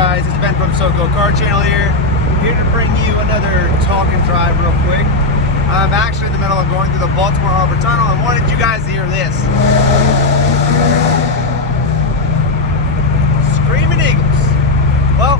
guys? It's Ben from SoCo Car Channel here to bring you another talk and drive real quick. I'm actually in the middle of going through the Baltimore Harbor Tunnel and wanted you guys to hear this. Screaming Eagles. Well,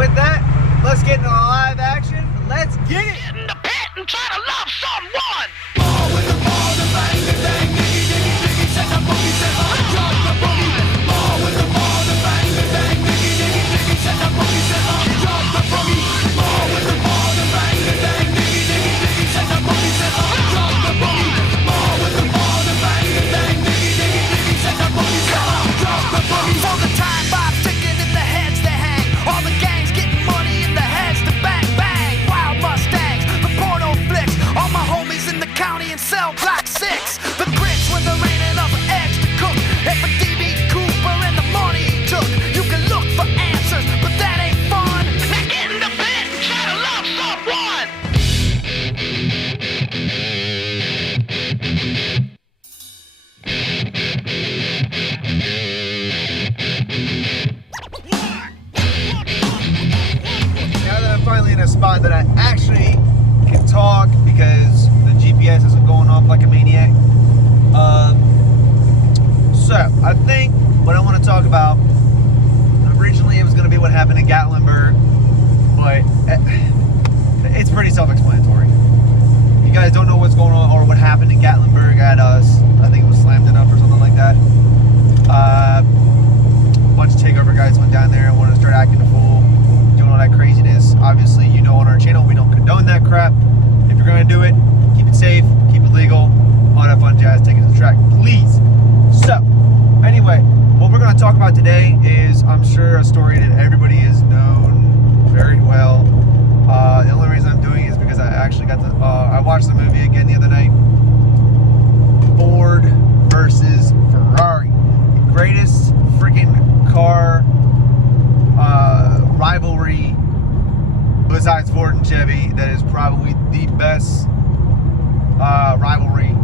with that, let's get into live action. Let's get it! Get in the pit and try to love someone! Ball with the ball, the bang, the bang, diggy, diggy, diggy, set the boogie, set the drop the boogie. Ball with the ball, the bang, the bang, diggy, diggy, diggy, set the boogie, set the drop the boogie. Ball with the ball, the bang, the bang, diggy, diggy, diggy, set the boogie, set the drop the boogie. Ball with the ball, the bang, the bang, diggy, diggy, diggy, set the boogie, set the drop the boogie. For the time bomb ticking in the heads they hang, all the gangs getting money in the heads to bang bang. Wild Mustangs, the porno flicks, all my homies in the county and cell block 6. The grits when they're raining up eggs to cook. If a DB Cooper and the money he took, you can look for answers, but that ain't fun. Now get in the pit and try to love someone! Now that I'm finally in a spot that I actually can talk because the GPS isn't going off like a maniac. So I think what I want to talk about, originally it was going to be what happened in Gatlinburg, but it's pretty self-explanatory. If you guys don't know what's going on or what happened in Gatlinburg at us, I think it was slammed enough or something like that. A bunch of takeover guys went down there and wanted to start acting a fool, doing all that craziness. Obviously, you know, on our channel we don't condone that crap. If you're going to do it, keep it safe, keep it legal, all that fun jazz, take it to the track, please. So, anyway, what we're going to talk about today is, I'm sure, a story that everybody has known very well. The only reason I'm doing it is because I actually got the, I watched the movie again the other night. Ford versus Ferrari. The greatest freaking car rivalry besides Ford and Chevy. That is probably the best rivalry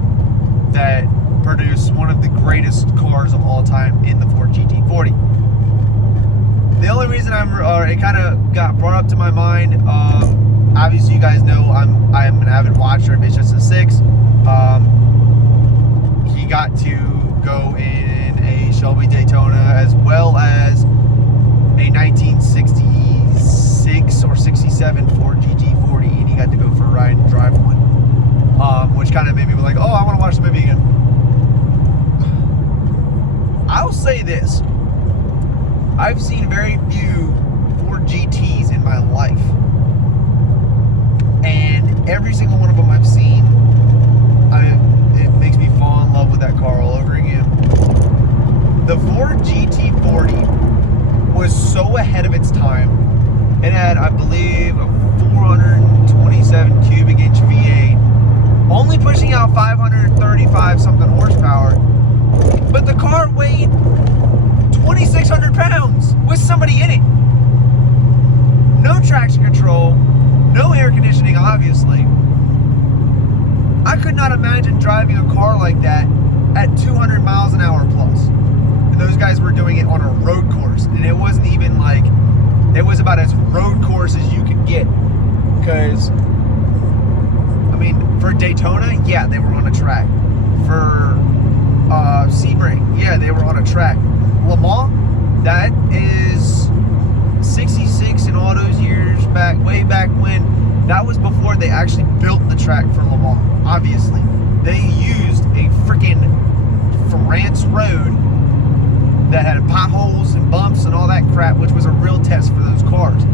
that produced one of the greatest cars of all time in the Ford GT40. The only reason it kind of got brought up to my mind, obviously you guys know I'm an avid watcher of HS6. He got to go in a Shelby Daytona as well as a 1966 or 67 Ford GT40, and he got to go for a ride and drive one, which kind of made me be like, oh, I want to watch the movie again. I'll say this, I've seen very few Ford GTs in my life, and every single one of them I've seen, it makes me fall in love with that car all over again. The Ford GT40 was so ahead of its time. It had, I believe, a 427 cubic inch V8, only pushing out 535 something horsepower, but the car weighed 2,600 pounds with somebody in it. No traction control, no air conditioning, obviously. I could not imagine driving a car like that at 200 miles an hour plus. And those guys were doing it on a road course, and it wasn't even like, it was about as road course as you could get. Because, I mean, for Daytona, yeah, they were on a track. For Sebring, yeah, they were on a track. Le Mans, that is 66 in all those years back, way back when. That was before they actually built the track for Le Mans, obviously. They used a freaking France road that had potholes and bumps and all that crap, which was a real test for those cars.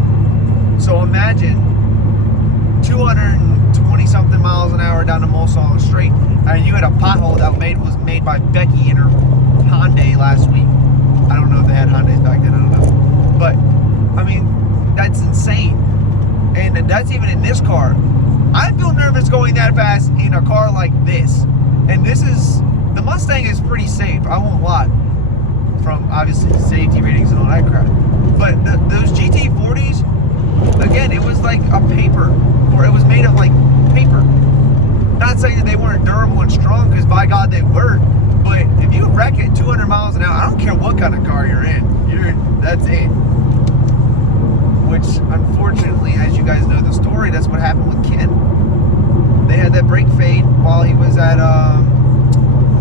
So imagine 220 something miles an hour down the Mulsanne Straight, and you had a pothole that was made by Becky in her Hyundai last week. I don't know if they had Hyundais back then, I don't know. But, I mean, that's insane. And that's even in this car. I feel nervous going that fast in a car like this. And this is, the Mustang is pretty safe, I won't lie. From, obviously, the safety ratings and all that crap. But those GT40s, again, it was like a paper, or it was made of like paper. Not saying that they weren't durable and strong, because by God they were. But if you wreck it 200 miles an hour, I don't care what kind of car you're in. That's it. story. That's what happened with Ken. They had that brake fade while he was at, I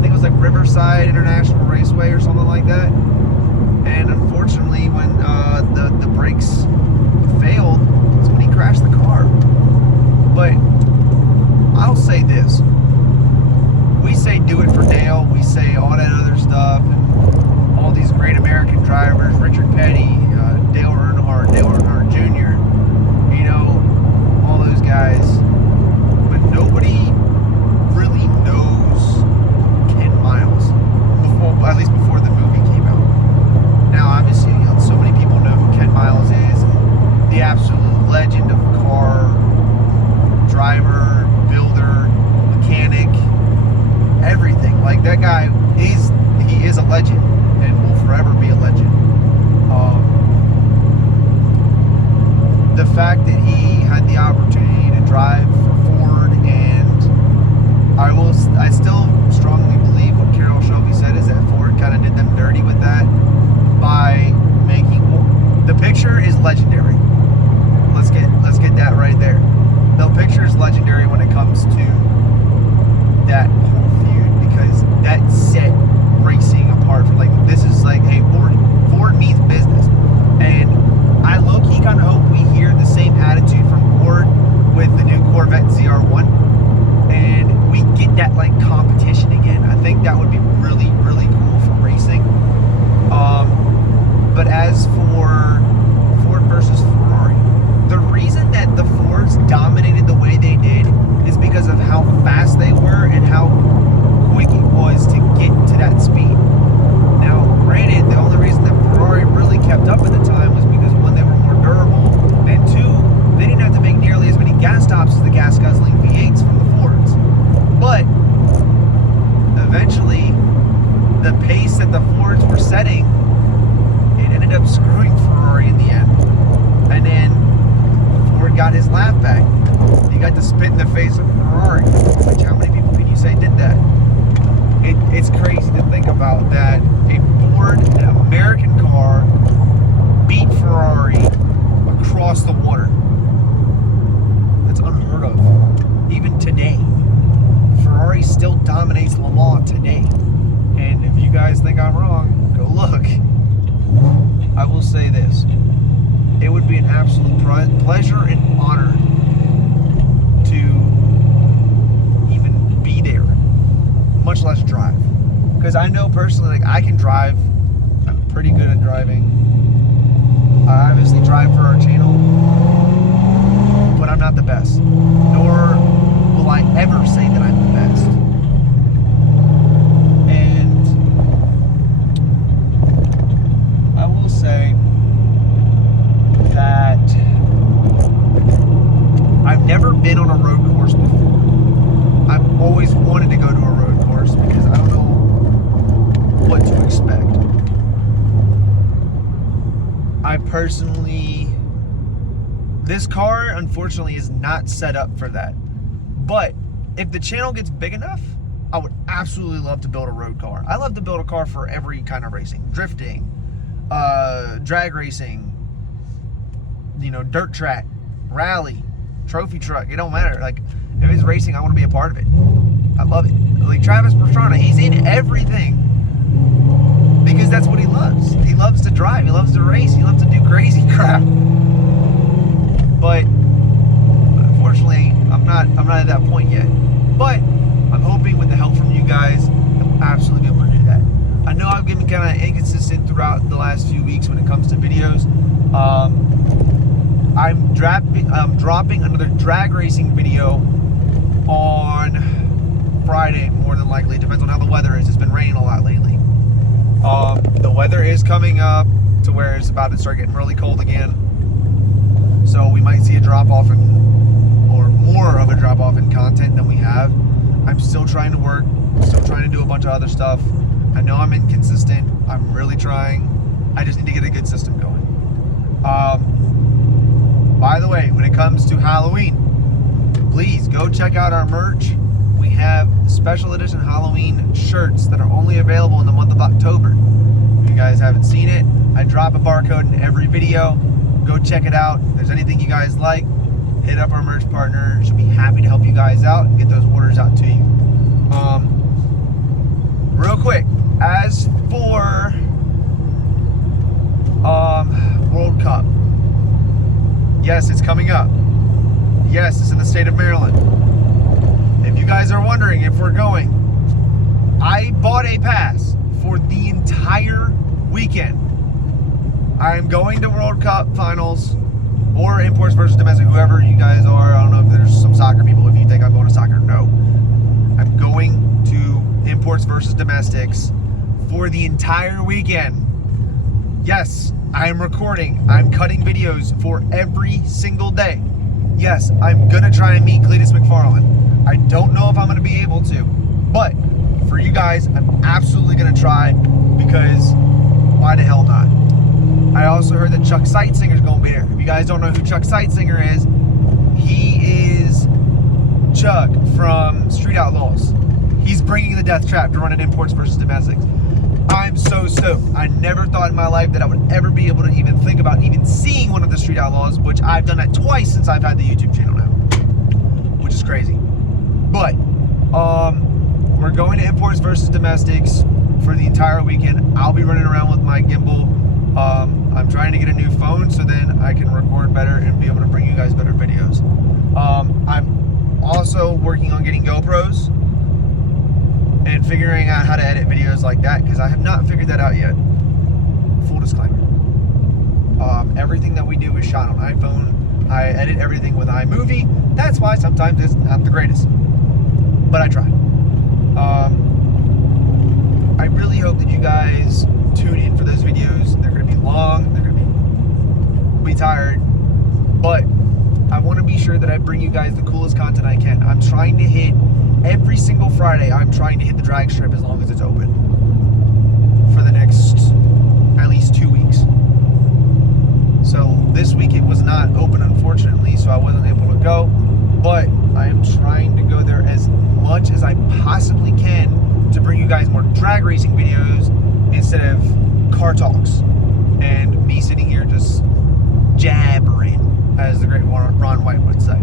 think it was like Riverside International Raceway or something like that. And unfortunately, when the brakes failed, that's when he crashed the car. But I'll say this. We say do it for Dale. We say all that other stuff. And all these great American drivers, Richard Petty, Dale Earnhardt Jr., you know, all those guys. But nobody really knows Ken Miles, before, at least before the movie came out. Now, obviously, you know, so many people know who Ken Miles is, the absolute legend of car driver, builder, mechanic, everything. Like, that guy he is a legend and will forever be a legend. The fact that he had the opportunity to drive for Ford, and I still strongly believe what Carroll Shelby said is that Ford kind of did them dirty with that by making, the picture is legendary. Let's get that right there. The picture is legendary when it comes to that whole feud, because that set racing apart from, like, this is like, hey, Ford means business. And I low-key kind of hope we hear the same attitude from Ford with the new Corvette ZR1, and we get that, like, competition again. I think that would be really, really cool for racing. But as for Ford versus Ferrari, the reason that the Fords dominated the way they did is because of how fast they were and how quick it was to get to that speed. Now, granted, the only reason that Ferrari really kept up at the time was because, one, they were more durable, and two, they didn't have to make nearly as many gas stops as the gas-guzzling V8s from the Fords. But eventually, the pace that the Fords were setting, it ended up screwing Ferrari in the end. And then Ford got his laugh back. He got to spit in the face of Ferrari, which, how many people can you say did that? It's crazy to think about that a Ford, an American car, beat Ferrari across the water. That's unheard of. Even today, Ferrari still dominates Le Mans today. And if you guys think I'm wrong, go look. I will say this. It would be an absolute pleasure and honor to even be there, much less drive. Because I know personally, like, I can drive. I'm pretty good at driving. I obviously drive for our channel, but I'm not the best. Nor will I ever say that I'm the best. And I will say that I've never been on a road course before. I've always wanted to go to a road course because I don't know what to expect. I personally, this car unfortunately is not set up for that. But if the channel gets big enough, I would absolutely love to build a road car. I love to build a car for every kind of racing. Drifting, drag racing, you know, dirt track, rally, trophy truck. It don't matter. Like, if it's racing, I want to be a part of it. I love it. Like Travis Pastrana, he's in everything because that's what he loves. He loves to drive. He loves to race. He loves to do crazy crap. But unfortunately, I'm not at that point yet. But I'm hoping with the help from you guys, that we'll absolutely be able to do that. I know I've been kind of inconsistent throughout the last few weeks when it comes to videos. I'm dropping another drag racing video on Friday, more than likely. It depends on how the weather is. It's been raining a lot lately. The weather is coming up to where it's about to start getting really cold again. So we might see a drop-off or more of a drop-off in content than we have. I'm still trying to work, still trying to do a bunch of other stuff. I know I'm inconsistent. I'm really trying. I just need to get a good system going. By the way, when it comes to Halloween, please go check out our merch. We have special edition Halloween shirts that are only available in the month of October. If you guys haven't seen it, I drop a barcode in every video. Go check it out. If there's anything you guys like, hit up our merch partner. She'll be happy to help you guys out and get those orders out to you. Real quick, as for World Cup, yes, it's coming up. Yes, it's in the state of Maryland. If you guys are wondering if we're going, I bought a pass for the entire weekend. I'm going to World Cup finals or imports versus domestic, whoever you guys are. I don't know if there's some soccer people. If you think I'm going to soccer, no. I'm going to imports versus domestics for the entire weekend. Yes, I am recording. I'm cutting videos for every single day. Yes, I'm going to try and meet Cletus McFarland. I don't know if I'm going to be able to, but for you guys, I'm absolutely going to try, because why the hell not? I also heard that Chuck Sightsinger's going to be there. If you guys don't know who Chuck Sightsinger is, he is Chuck from Street Outlaws. He's bringing the death trap to run at imports versus domestics. I'm so stoked. I never thought in my life that I would ever be able to even think about even seeing one of the Street Outlaws, which I've done that twice since I've had the YouTube channel now, which is crazy. But we're going to imports versus domestics for the entire weekend. I'll be running around with my gimbal. I'm trying to get a new phone so then I can record better and be able to bring you guys better videos. I'm also working on getting GoPros and figuring out how to edit videos like that, because I have not figured that out yet. Full disclaimer. Everything that we do is shot on iPhone. I edit everything with iMovie. That's why sometimes it's not the greatest, but I try. I really hope that you guys tune in for those videos. They're going to be long. They're going to be tired, but I want to be sure that I bring you guys the coolest content I can. I'm trying to hit every single Friday. I'm trying to hit the drag strip as long as it's open for the next at least 2 weeks. So this week it was not open, unfortunately, so I wasn't able to go, but I am trying to go there as much as I possibly can to bring you guys more drag racing videos instead of car talks and me sitting here just jabbering, as the great Ron White would say.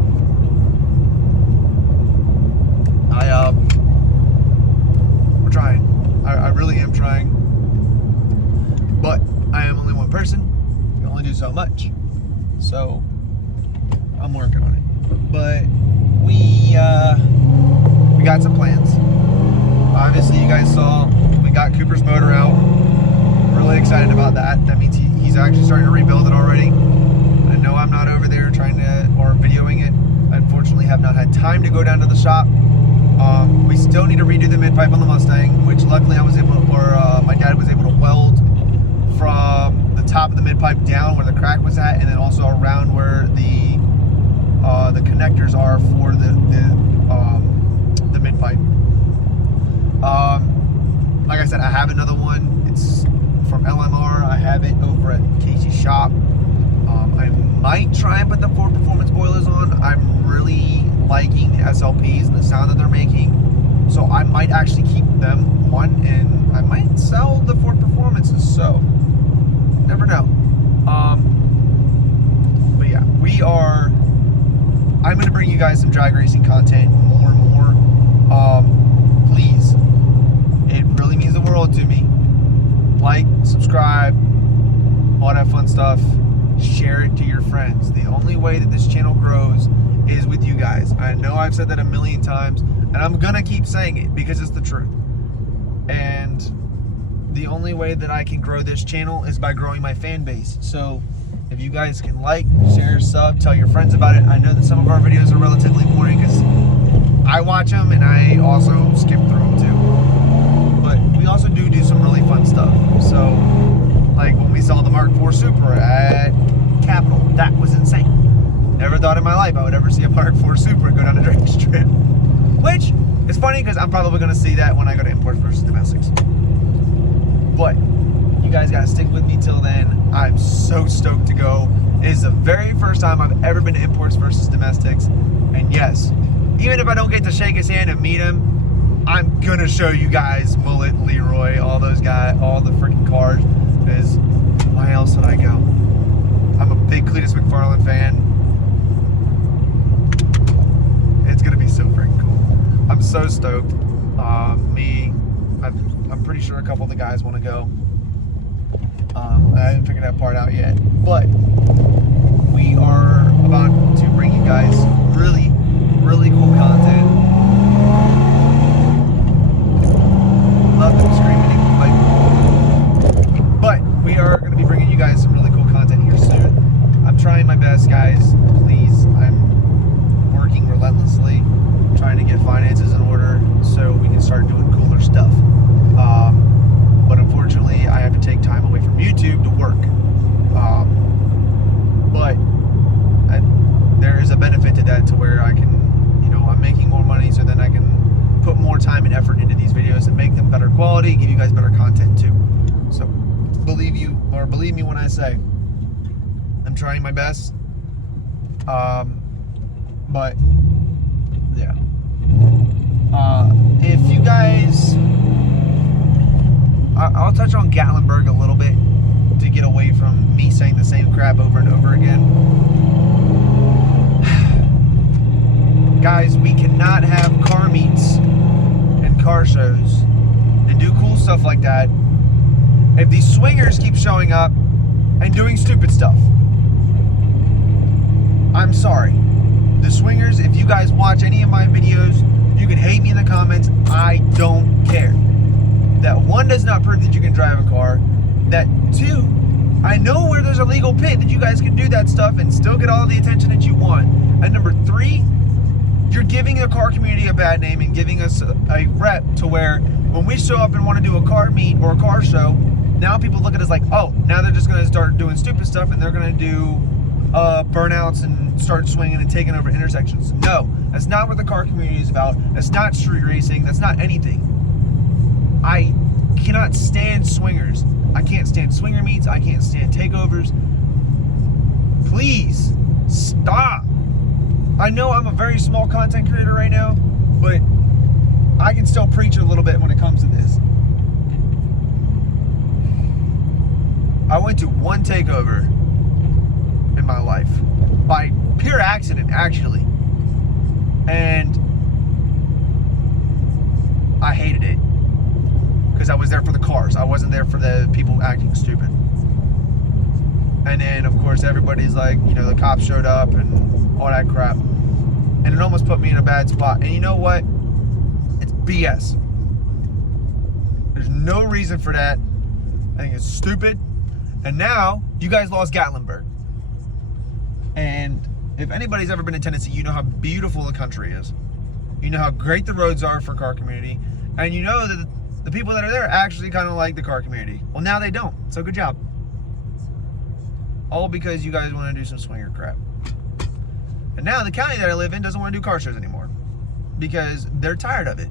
We're trying. I really am trying, but I am only one person. I can only do so much, so I'm working on it. But we got some plans. Obviously, you guys saw we got Cooper's motor out. Really excited about that. That means he's actually starting to rebuild it already. I know I'm not over there trying to, or videoing it. I unfortunately have not had time to go down to the shop. We still need to redo the mid-pipe on the Mustang, which luckily I was able to, or my dad was able to weld from the top of the mid-pipe down where the crack was at, and then also around where the connectors are for the mid-pipe. Like I said, I have another one. It's from LMR. I have it over at Casey's shop. I might try and put the Ford Performance boilers on. I'm really liking the SLPs and the sound that they're making, so I might actually keep them on, and I might sell the Ford Performances, so never know. But yeah, I'm going to bring you guys some drag racing content more and more. Please, it really means the world to me. Like, subscribe, all that fun stuff. Share it to your friends. The only way that this channel grows is with you guys. I know I've said that a million times, and I'm gonna keep saying it because it's the truth. And the only way that I can grow this channel is by growing my fan base. So if you guys can like, share, sub, tell your friends about it. I know that some of our videos are relatively boring because I watch them and I also skip through them too. But we also do some really fun stuff. So like when we saw the Mark IV Supra at Capitol, that was insane. Never thought in my life I would ever see a Mark IV Supra go down a drag strip. Which is funny because I'm probably going to see that when I go to imports versus domestics. But you guys got to stick with me till then. I'm so stoked to go. It is the very first time I've ever been to imports versus domestics. And yes, even if I don't get to shake his hand and meet him, I'm going to show you guys Mullet, Leroy, all those guys, all the freaking cars. Because why else would I go? I'm a big Cletus McFarland fan. so stoked. I'm pretty sure a couple of the guys want to go. I haven't figured that part out yet, but we are about to bring you guys really, really cool content. Love them screaming, but we are going to be bringing you guys some really cool content here soon. I'm trying my best, guys. Please, I'm working relentlessly, trying to get finances in order so we can start doing cooler stuff. But unfortunately, I have to take time away from YouTube to work. But there is a benefit to that, to where I can, I'm making more money, so then I can put more time and effort into these videos and make them better quality, give you guys better content too. So believe me when I say I'm trying my best. But yeah. If you guys, I'll touch on Gatlinburg a little bit to get away from me saying the same crap over and over again. Guys, we cannot have car meets and car shows and do cool stuff like that if these swingers keep showing up and doing stupid stuff. I'm sorry. The swingers, if you guys watch any of my videos, you can hate me in the comments. I don't care. That one does not prove that you can drive a car. That two, I know where there's a legal pit that you guys can do that stuff and still get all the attention that you want. And number three, you're giving the car community a bad name and giving us a rep to where when we show up and want to do a car meet or a car show, now people look at us like, oh, now they're just going to start doing stupid stuff and they're going to do burnouts and start swinging and taking over intersections. No, that's not what the car community is about. That's not street racing. That's not anything. I cannot stand swingers. I can't stand swinger meets. I can't stand takeovers. Please stop. I know I'm a very small content creator right now, but I can still preach a little bit when it comes to this. I went to one takeover in my life by pure accident, actually, and I hated it because I was there for the cars. I wasn't there for the people acting stupid. And then of course everybody's like, the cops showed up and all that crap, and it almost put me in a bad spot. And you know what? It's BS. There's no reason for that. I think it's stupid. And now you guys lost Gatlinburg. And if anybody's ever been to Tennessee, you know how beautiful the country is. You know how great the roads are for car community. And you know that the people that are there actually kind of like the car community. Well, now they don't. So good job. All because you guys want to do some swinger crap. And now the county that I live in doesn't want to do car shows anymore because they're tired of it.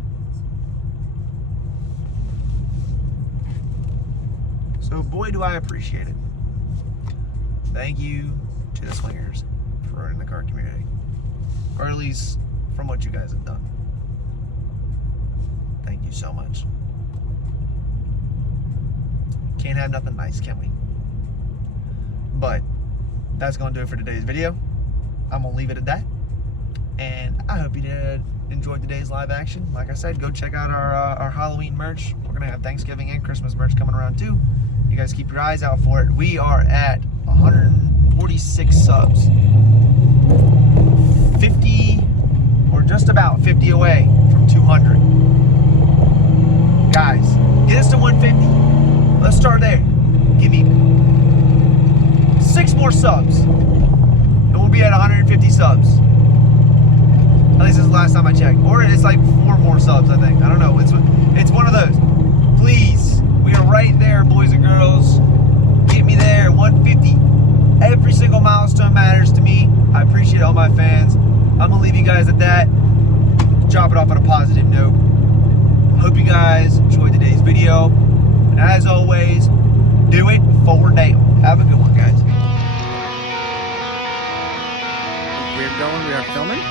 So boy, do I appreciate it. Thank you to the swingers for running the car community, or at least from what you guys have done. Thank you so much. Can't have nothing nice, can we? But that's gonna do it for today's video. I'm gonna leave it at that, and I hope you did enjoy today's live action. Like I said, go check out our Halloween merch. We're gonna have Thanksgiving and Christmas merch coming around too. You guys keep your eyes out for it. We are at 146 subs, 50 or just about 50 away from 200. Guys, get us to 150. Let's start there. Give me 6 more subs and we'll be at 150 subs. At least this is the last time I checked. Or it's like 4 more subs, I think. I don't know. It's one of those. Please, we are right there, boys and girls. Get me there, 150. Every single milestone matters to me. I appreciate all my fans. I'm going to leave you guys at that. Drop it off on a positive note. Hope you guys enjoyed today's video. And as always, do it forward down. Have a good one, guys. We're going, we are filming.